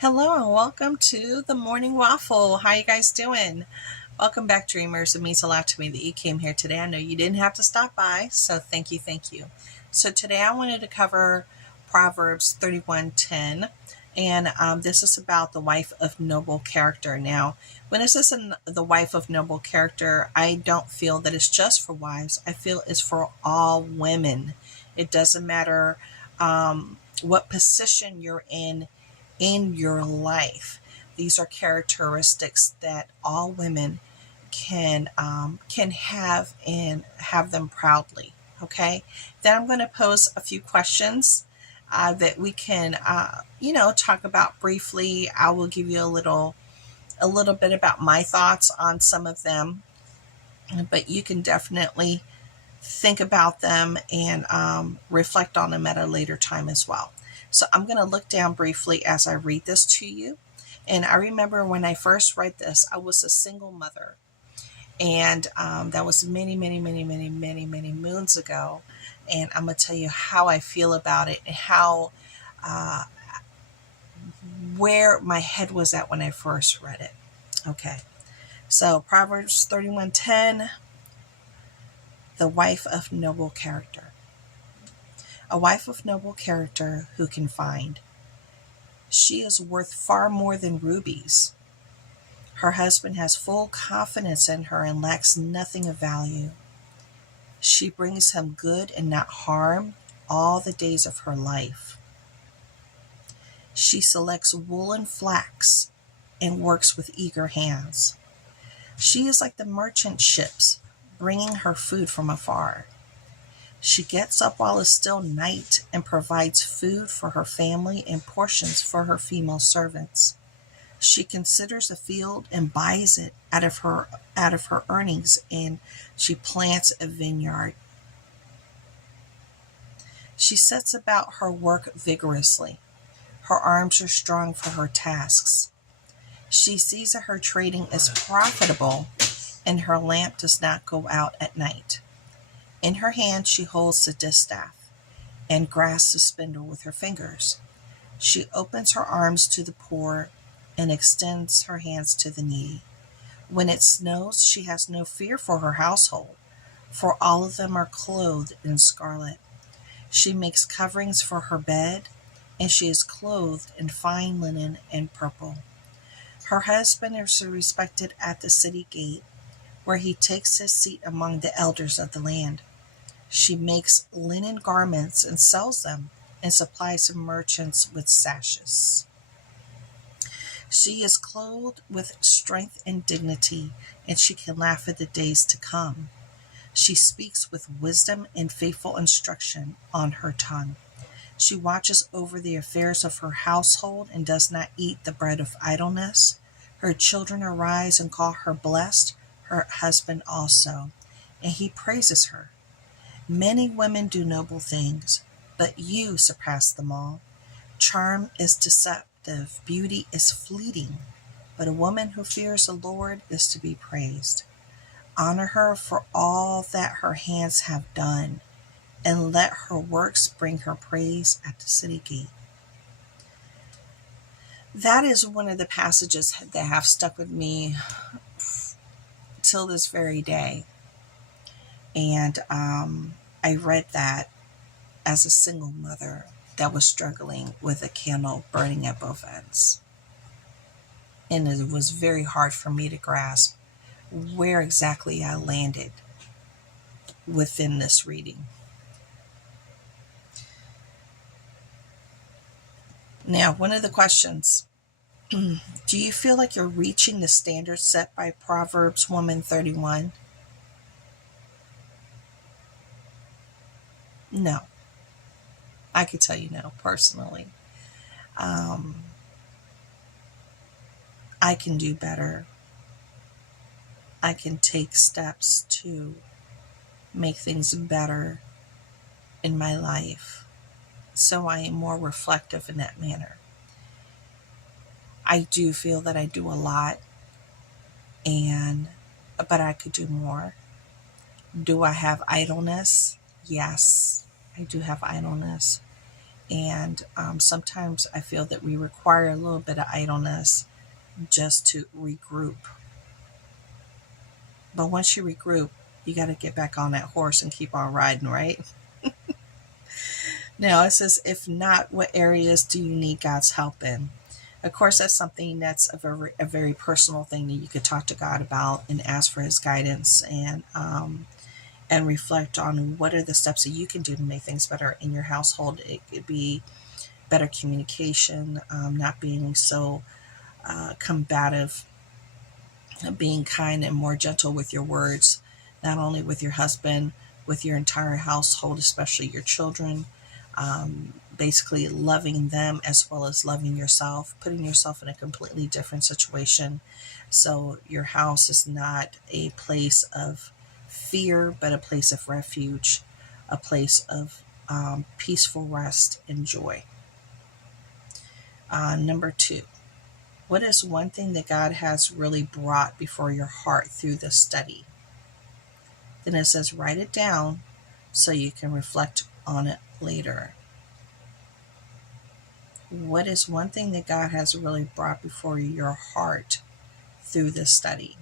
Hello and welcome to the Morning Waffle. How you guys doing? Welcome back, dreamers. It means a lot to me that you came here today. I know you didn't have to stop by, so thank you, thank you. So today I wanted to cover Proverbs 31:10, and this is about the wife of noble character. Now, when it says the wife of noble character, I don't feel that it's just for wives. I feel it's for all women. It doesn't matter what position you're in your life. These are characteristics that all women can have and have them proudly. Okay. Then I'm going to pose a few questions that we can, talk about briefly. I will give you a little bit about my thoughts on some of them, but you can definitely think about them and reflect on them at a later time as well. So I'm going to look down briefly as I read this to you. And I remember when I first read this, I was a single mother. And that was many, many, many, many, many, many moons ago. And I'm going to tell you how I feel about it and how, where my head was at when I first read it. Okay. So Proverbs 31:10, the wife of noble character. A wife of noble character who can find. She is worth far more than rubies. Her husband has full confidence in her and lacks nothing of value. She brings him good and not harm all the days of her life. She selects wool and flax and works with eager hands. She is like the merchant ships, bringing her food from afar. She gets up while it's still night and provides food for her family and portions for her female servants. She considers a field and buys it out of her earnings, and she plants a vineyard. She sets about her work vigorously. Her arms are strong for her tasks. She sees that her trading is profitable, and her lamp does not go out at night. In her hand she holds the distaff and grasps the spindle with her fingers. She opens her arms to the poor and extends her hands to the needy. When it snows, she has no fear for her household, for all of them are clothed in scarlet. She makes coverings for her bed, and she is clothed in fine linen and purple. Her husband is respected at the city gate, where he takes his seat among the elders of the land. She makes linen garments and sells them, and supplies merchants with sashes. She is clothed with strength and dignity, and she can laugh at the days to come. She speaks with wisdom and faithful instruction on her tongue. She watches over the affairs of her household and does not eat the bread of idleness. Her children arise and call her blessed, her husband also, and he praises her. Many women do noble things, but you surpass them all. Charm is deceptive, beauty is fleeting, but a woman who fears the Lord is to be praised. Honor her for all that her hands have done, and let her works bring her praise at the city gate. That is one of the passages that have stuck with me till this very day. And I read that as a single mother that was struggling with a candle burning at both ends. And it was very hard for me to grasp where exactly I landed within this reading. Now, one of the questions, do you feel like you're reaching the standards set by Proverbs Woman 31? No. I could tell you no, personally. I can do better. I can take steps to make things better in my life, so I am more reflective in that manner. I do feel that I do a lot, but I could do more. Do I have idleness? Yes, I do have idleness. And sometimes I feel that we require a little bit of idleness just to regroup. But once you regroup, you got to get back on that horse and keep on riding, right? Now it says, if not, what areas do you need God's help in? Of course, that's something that's a very personal thing that you could talk to God about and ask for His guidance, and reflect on what are the steps that you can do to make things better in your household. It could be better communication, not being so combative, being kind and more gentle with your words, not only with your husband, with your entire household, especially your children. Basically loving them as well as loving yourself, putting yourself in a completely different situation. So your house is not a place of fear, but a place of refuge, a place of peaceful rest and joy. Number 2, what is one thing that God has really brought before your heart through this study? Then it says, write it down so you can reflect on it later. What is one thing that God has really brought before your heart through this study?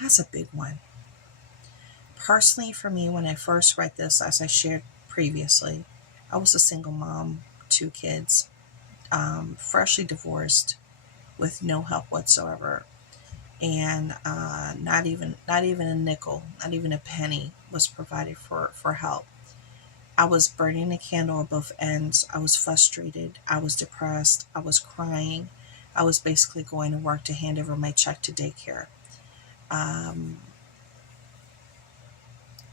That's a big one. Personally, for me, when I first read this, as I shared previously, I was a single mom, 2 kids, freshly divorced, with no help whatsoever, and not even a nickel, not even a penny was provided for help. I was burning a candle at both ends. I was frustrated. I was depressed. I was crying. I was basically going to work to hand over my check to daycare. Out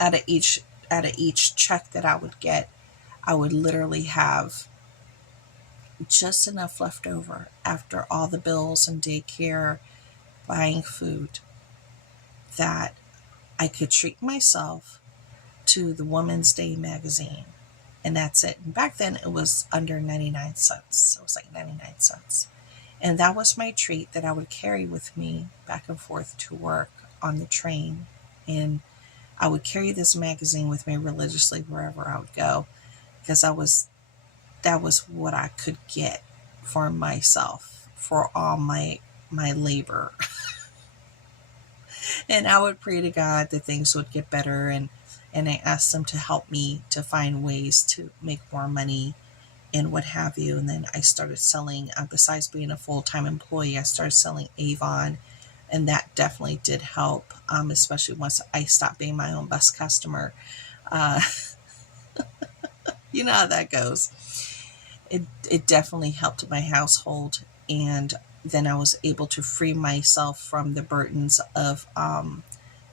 of each check that I would get, I would literally have just enough left over after all the bills and daycare, buying food, that I could treat myself to the Woman's Day magazine, and that's it. And back then it was under 99 cents. It was like 99 cents. And that was my treat that I would carry with me back and forth to work on the train. And I would carry this magazine with me religiously wherever I would go, because that was what I could get for myself, for all my labor. And I would pray to God that things would get better, and I asked Him to help me to find ways to make more money and what have you. And then I started selling, besides being a full-time employee, I started selling Avon, and that definitely did help, especially once I stopped being my own best customer. You know how that goes. It definitely helped my household, and then I was able to free myself from the burdens of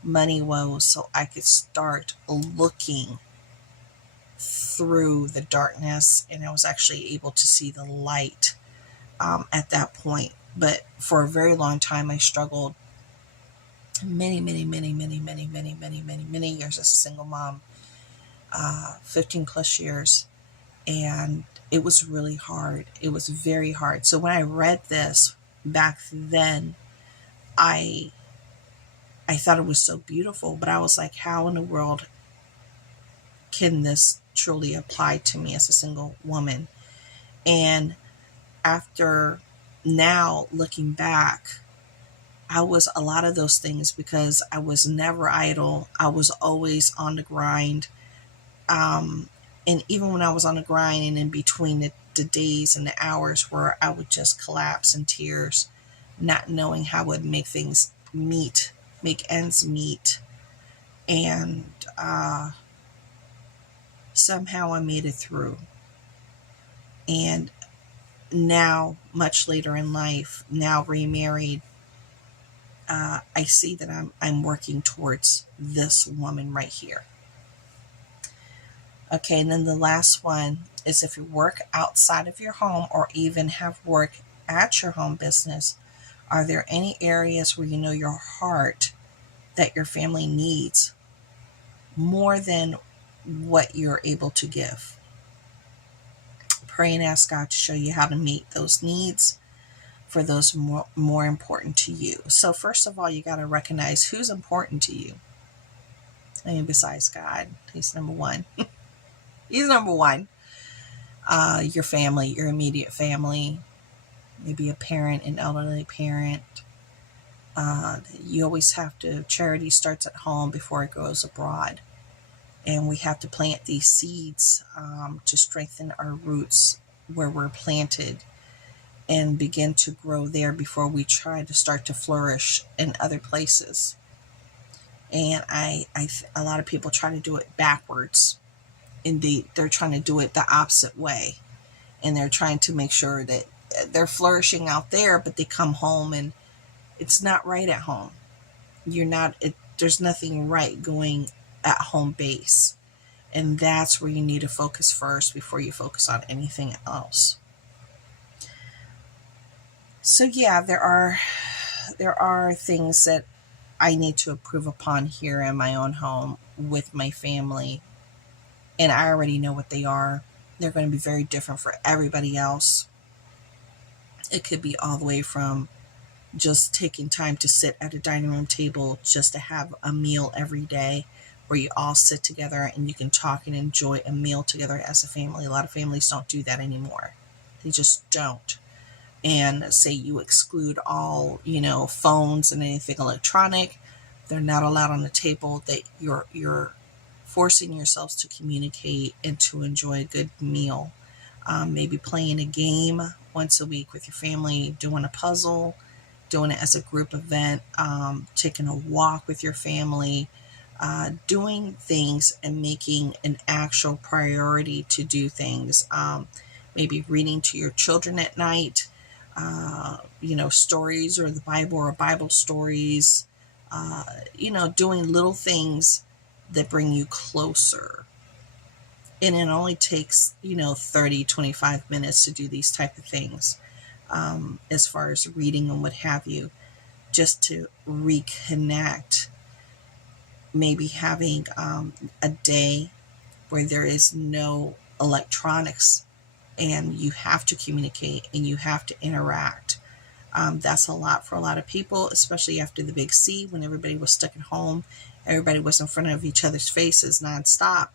money woes, so I could start looking through the darkness, and I was actually able to see the light at that point. But for a very long time, I struggled many years as a single mom, 15 plus years, and it was really hard. It was very hard. So when I read this back then, I thought it was so beautiful, but I was like, how in the world can this truly apply to me as a single woman? And after now looking back, I was a lot of those things because I was never idle. I was always on the grind. And even when I was on the grind and in between the days and the hours where I would just collapse in tears, not knowing how I would make ends meet. And somehow I made it through. And now, much later in life, now remarried, I see that I'm working towards this woman right here. Okay, and then the last one is, if you work outside of your home or even have work at your home business, are there any areas where you know your heart that your family needs more than what you're able to give? Pray and ask God to show you how to meet those needs for those more important to you. So first of all, you got to recognize who's important to you. I mean, besides God, He's number one. He's number one. your family, your immediate family, maybe a parent, an elderly parent. You always have to, charity starts at home before it goes abroad. And we have to plant these seeds to strengthen our roots where we're planted and begin to grow there before we try to start to flourish in other places. And a lot of people try to do it backwards. Indeed, they're trying to do it the opposite way. And they're trying to make sure that they're flourishing out there, but they come home and it's not right at home. There's nothing right going at home base. And that's where you need to focus first before you focus on anything else. So yeah, there are things that I need to improve upon here in my own home with my family. And I already know what they are. They're going to be very different for everybody else. It could be all the way from just taking time to sit at a dining room table just to have a meal every day where you all sit together and you can talk and enjoy a meal together as a family. A lot of families don't do that anymore. They just don't. And say you exclude all, phones and anything electronic. They're not allowed on the table. That you're forcing yourselves to communicate and to enjoy a good meal. Maybe playing a game once a week with your family, doing a puzzle, doing it as a group event, taking a walk with your family, doing things and making an actual priority to do things. Maybe reading to your children at night, stories or the Bible or Bible stories, doing little things that bring you closer. And it only takes, 30, 25 minutes to do these type of things, as far as reading and what have you, just to reconnect. Maybe having a day where there is no electronics and you have to communicate and you have to interact. That's a lot for a lot of people, especially after the big C, when everybody was stuck at home. Everybody was in front of each other's faces nonstop.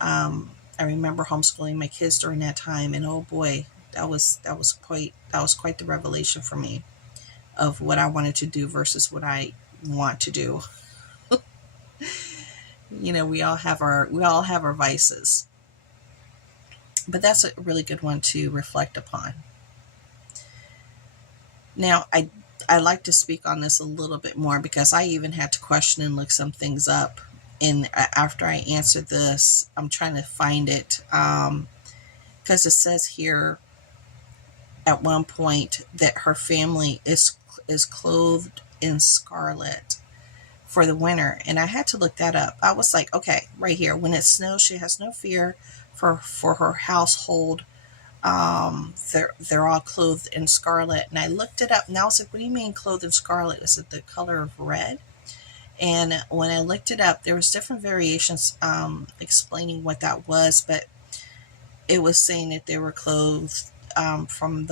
I remember homeschooling my kids during that time, and oh boy, that was quite the revelation for me of what I wanted to do versus what I want to do. We all have our vices, but that's a really good one to reflect upon. Now, I like to speak on this a little bit more because I even had to question and look some things up. And after I answered this, I'm trying to find it because it says here at one point that her family is clothed in scarlet for the winter. And I had to look that up. I was like, okay, right here. When it snows, she has no fear for her household. They're all clothed in scarlet. And I looked it up and I was like, what do you mean clothed in scarlet? Is it the color of red? And when I looked it up, there was different variations explaining what that was, but it was saying that they were clothed from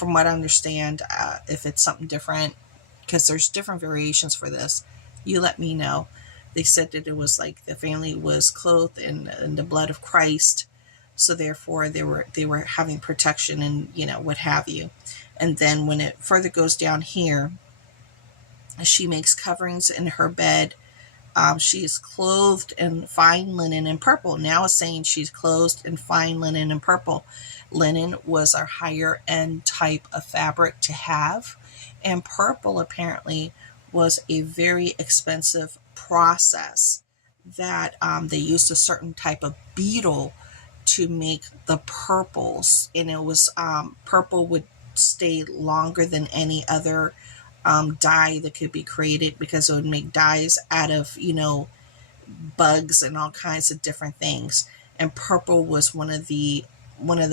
what I understand. If it's something different, because there's different variations for this, you let me know. They said that it was like the family was clothed in the blood of Christ, so therefore they were having protection and what have you. And then when it further goes down here, she makes coverings in her bed. She is clothed in fine linen and purple. Now it's saying she's clothed in fine linen and purple. Linen was our higher end type of fabric to have. And purple apparently was a very expensive process that they used a certain type of beetle to make the purples. And it was purple would stay longer than any other dye that could be created because it would make dyes out of, bugs and all kinds of different things. And purple was one of the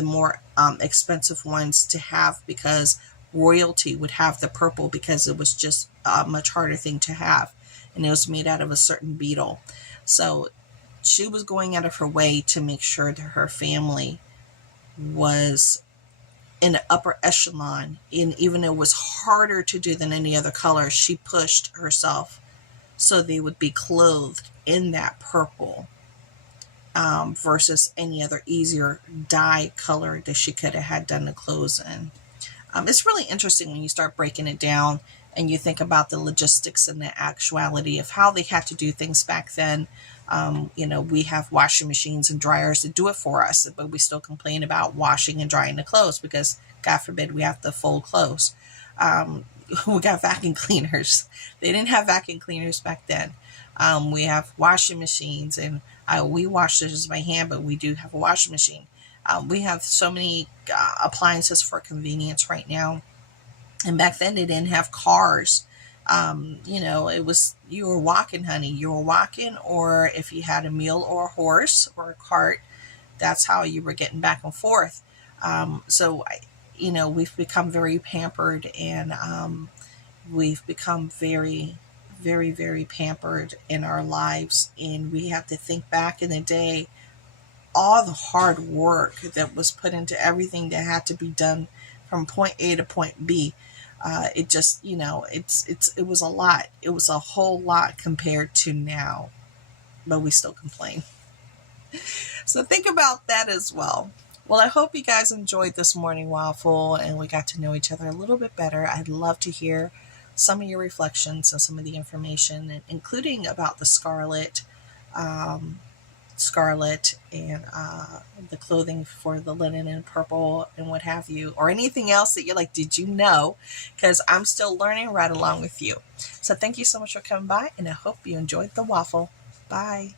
more expensive ones to have because royalty would have the purple because it was just a much harder thing to have. And it was made out of a certain beetle. So she was going out of her way to make sure that her family was in the upper echelon, and even though it was harder to do than any other color, she pushed herself so they would be clothed in that purple. versus any other easier dye color that she could have had done the clothes in. It's really interesting when you start breaking it down and you think about the logistics and the actuality of how they had to do things back then. We have washing machines and dryers that do it for us, but we still complain about washing and drying the clothes because, God forbid, we have to fold clothes. We got vacuum cleaners. They didn't have vacuum cleaners back then. We have washing machines, and we wash dishes by hand, but we do have a washing machine. We have so many appliances for convenience right now. And back then they didn't have cars. It was, you were walking, honey. You were walking, or if you had a mule or a horse or a cart, that's how you were getting back and forth. We've become very pampered, and we've become very, very, very pampered in our lives. And we have to think back in the day, all the hard work that was put into everything that had to be done from point A to point B. It just, it was a lot. It was a whole lot compared to now, but we still complain. So think about that as well. Well, I hope you guys enjoyed this morning waffle and we got to know each other a little bit better. I'd love to hear some of your reflections and some of the information, including about the scarlet and the clothing for the linen and purple and what have you, or anything else that you're like, did you know? Because I'm still learning right along with you. So thank you so much for coming by, and I hope you enjoyed the waffle. Bye.